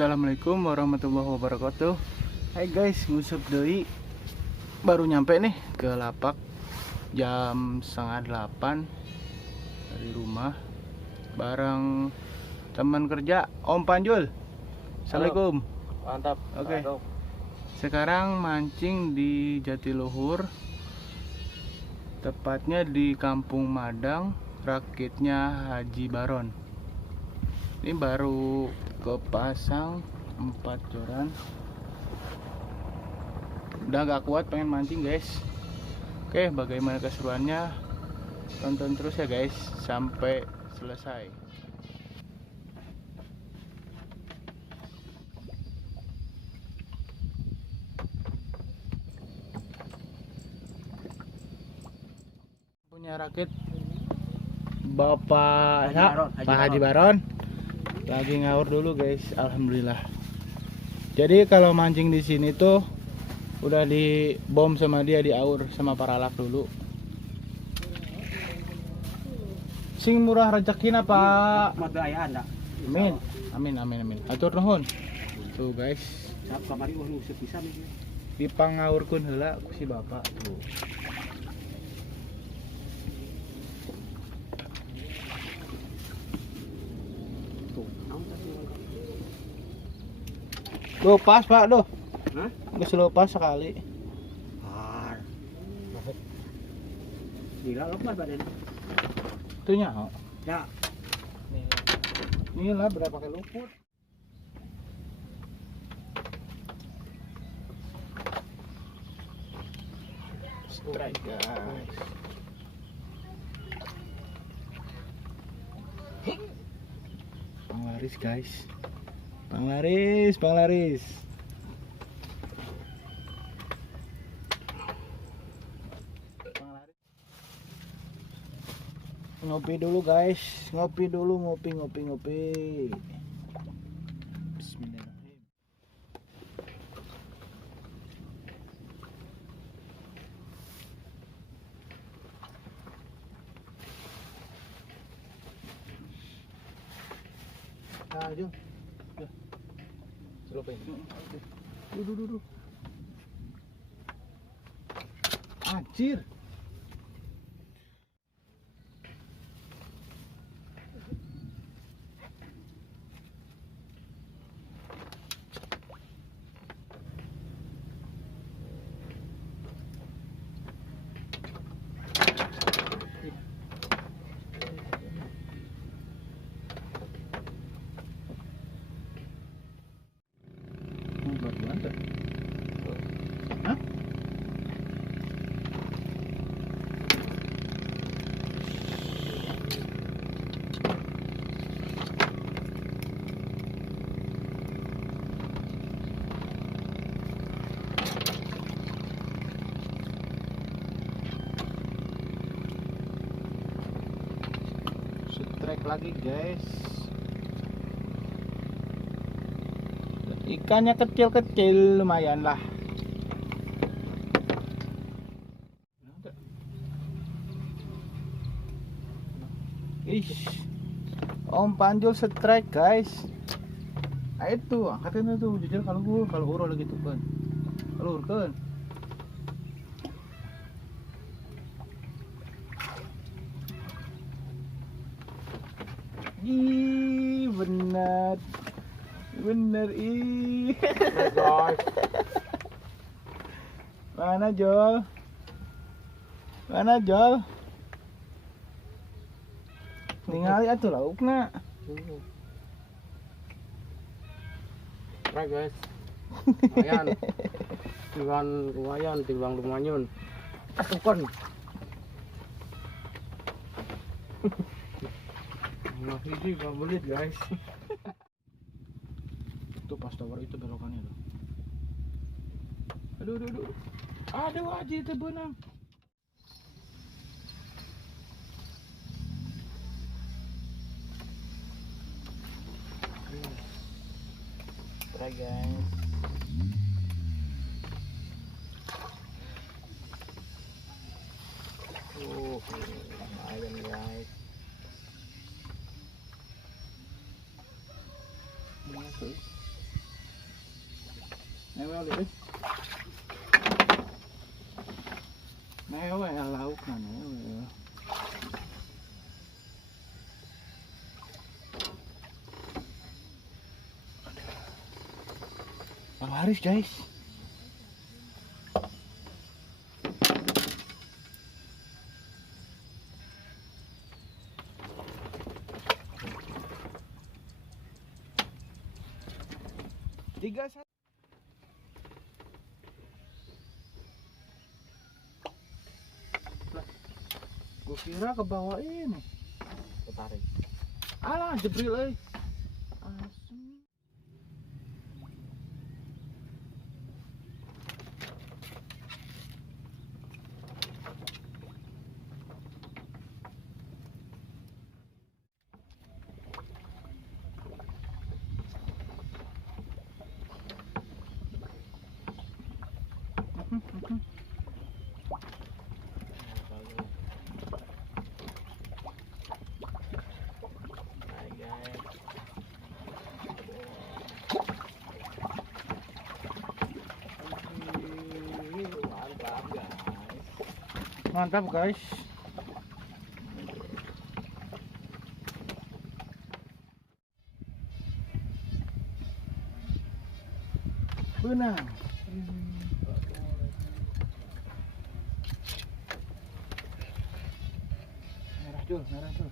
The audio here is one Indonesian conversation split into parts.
Assalamualaikum warahmatullahi wabarakatuh. Hai guys, ngusup deui. Baru nyampe nih ke lapak jam setengah 8 dari rumah bareng teman kerja Om Panjul. Assalamualaikum. Mantap. Oke. Sekarang mancing di Jatiluhur, tepatnya di Kampung Madang, rakitnya Haji Baron. Ini baru kepasang 4 joran. Udah gak kuat pengen mancing guys. Oke, bagaimana keseruannya? Tonton terus ya guys sampai selesai. Punya rakit Bapak Pak Haji Baron. Lagi ngawur dulu guys, alhamdulillah. Jadi kalau mancing di sini tuh udah di bom sama dia, di aur sama paralak dulu. Sing murah rezekin apa? Amin. Amin amin amin. Atur nuhun. Tuh guys. Dipangaurkeun heula ku si bapak tuh. Lepas pak doh. Nggak lepas sekali. Gila lepas badan. Itu nyaho. Ya. Nih lah berapa kali luput. Strike guys. Panglaris guys. Panglaris. Panglaris. Ngopi dulu guys, ngopi dulu, ngopi. Bismillahirrahmanirrahim. Nah, Jung. Celupin. Duduk. Anjir. Strike lagi guys. Ikannya kecil-kecil lumayan lah. Om Panjul strike guys. Nah itu angkatin itu jujur kalau uro lagi tuh kan. Kalau urkeun. Ih, bener ih. Mana Jol? Ningali atuh laukna. Right guys. Lumayan, timbang lumayan. Atukon. Nah, ini gak belit guys. Tuh pas tower itu belokannya tuh. Aduh. Ada wajib itu benang. Try guys. Lumayan guys. Mewah deh. Mewah lauk kan mewah. Laris guys. Tiga satu. Gue kira ke bawah ini. Ketarik. Alah jebril euy. Asem. Mantap guys. Benang. Merah Jul, merah Jul.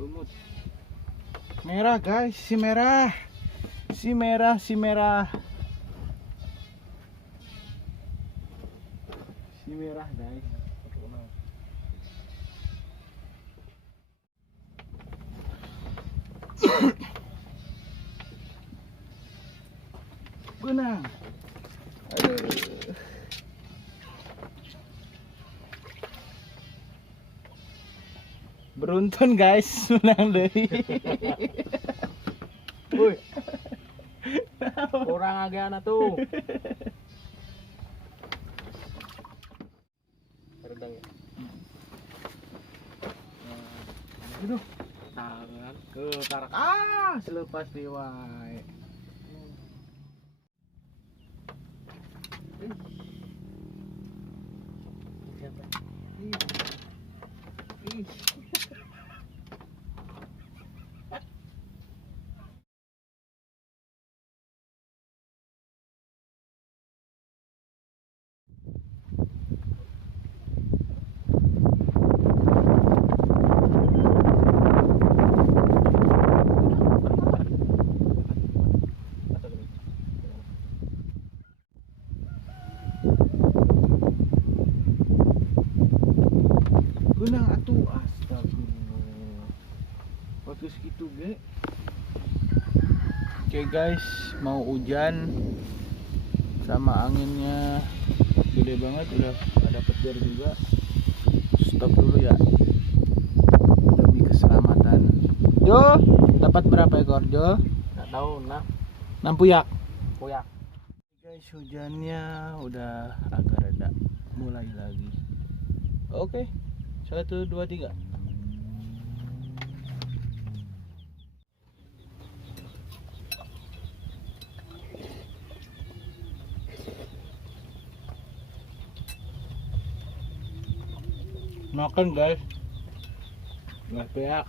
Lumut. Merah guys, si merah. Si merah, si merah. Si merah guys. Benang. Aduh. Beruntun guys, menang deui. Woi. Kurang agak anak tuh. Redang ya. Aduh, tangan ke tarak selepas liwai. Benang atuh astagfirullah. Waktu segitu ge. Oke guys, mau hujan sama anginnya gede banget, udah ada petir juga. Stop dulu ya demi keselamatan. Jo, dapat berapa ekor Jo? Nggak tahu, nah. 6 puyak. Puyak. Guys, hujannya udah agak reda, mulai lagi. Oke, 1, 2, 3. Makan guys, nggak peak.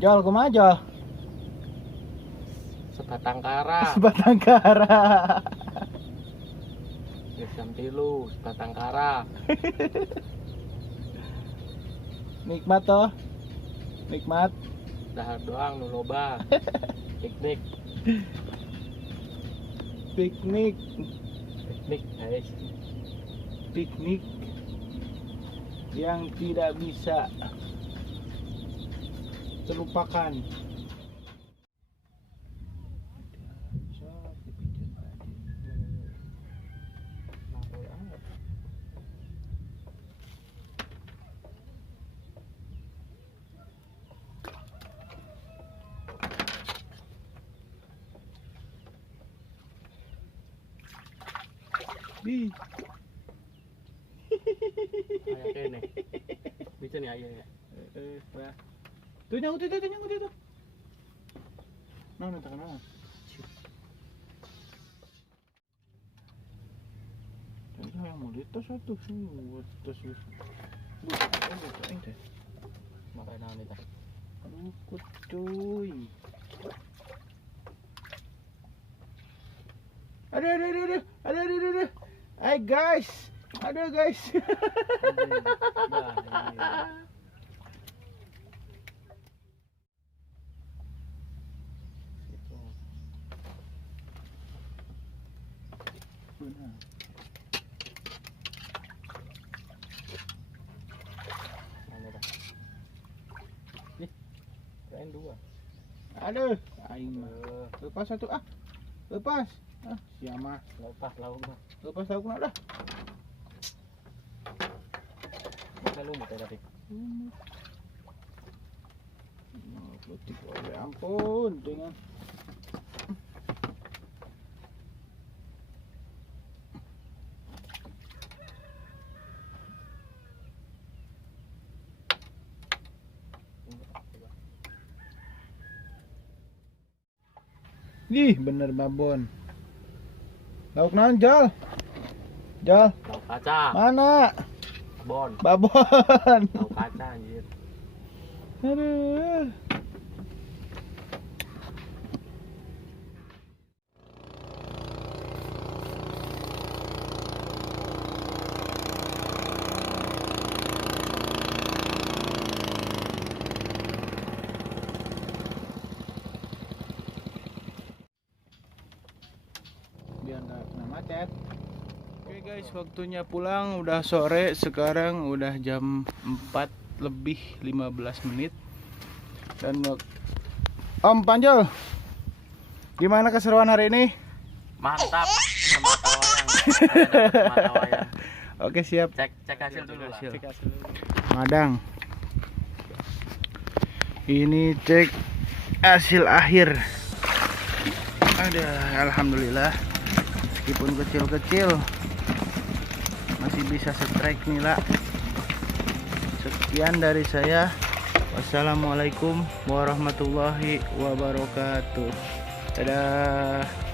Jol, kumaha Jol? Sebatang kara. Sebatang kara. Jam 3, sebatang kara. Nikmat toh, nikmat. Dahar doang nu loba. Piknik. Piknik, Piknik guys. piknik yang tidak bisa terlupakan. Ih. Ayah kene. Bisa nih ayah ya. Wah. Tuh nyaut itu. Nah, minta kenal. Jadi yang mau ditos satu sih, buat tos lu. Buat Makai naon eta. aduh, kucuy. Aduh. Hey guys. Aduh guys. Benar. Mana dah? Ih. Keren dua. Aduh, aing mah. Lepas satu ah. Lepas. Ah, siapa? Lepas lauknya. Lepas aku nak dah. Mana lumut ya tadi? Putih, ya ampun, dengan ih bener babon. Lauk naon Jal? Jal, Lauk kaca. mana? Bon. Babon. Lauk kaca anjir. Aduh. Biar nggak kena macet. Oke guys, waktunya pulang udah sore, sekarang udah jam 4 lebih 15 menit. Dan Om Panjol, gimana keseruan hari ini? Mantap. Sama mata wayang. Saya dapet mata wayang. Oke siap. Cek hasil dulu lah. Cek Madang. Ini cek hasil akhir. Ada, alhamdulillah. Meskipun kecil-kecil masih bisa strike nih lah. Sekian dari saya. Wassalamualaikum warahmatullahi wabarakatuh. Dadah.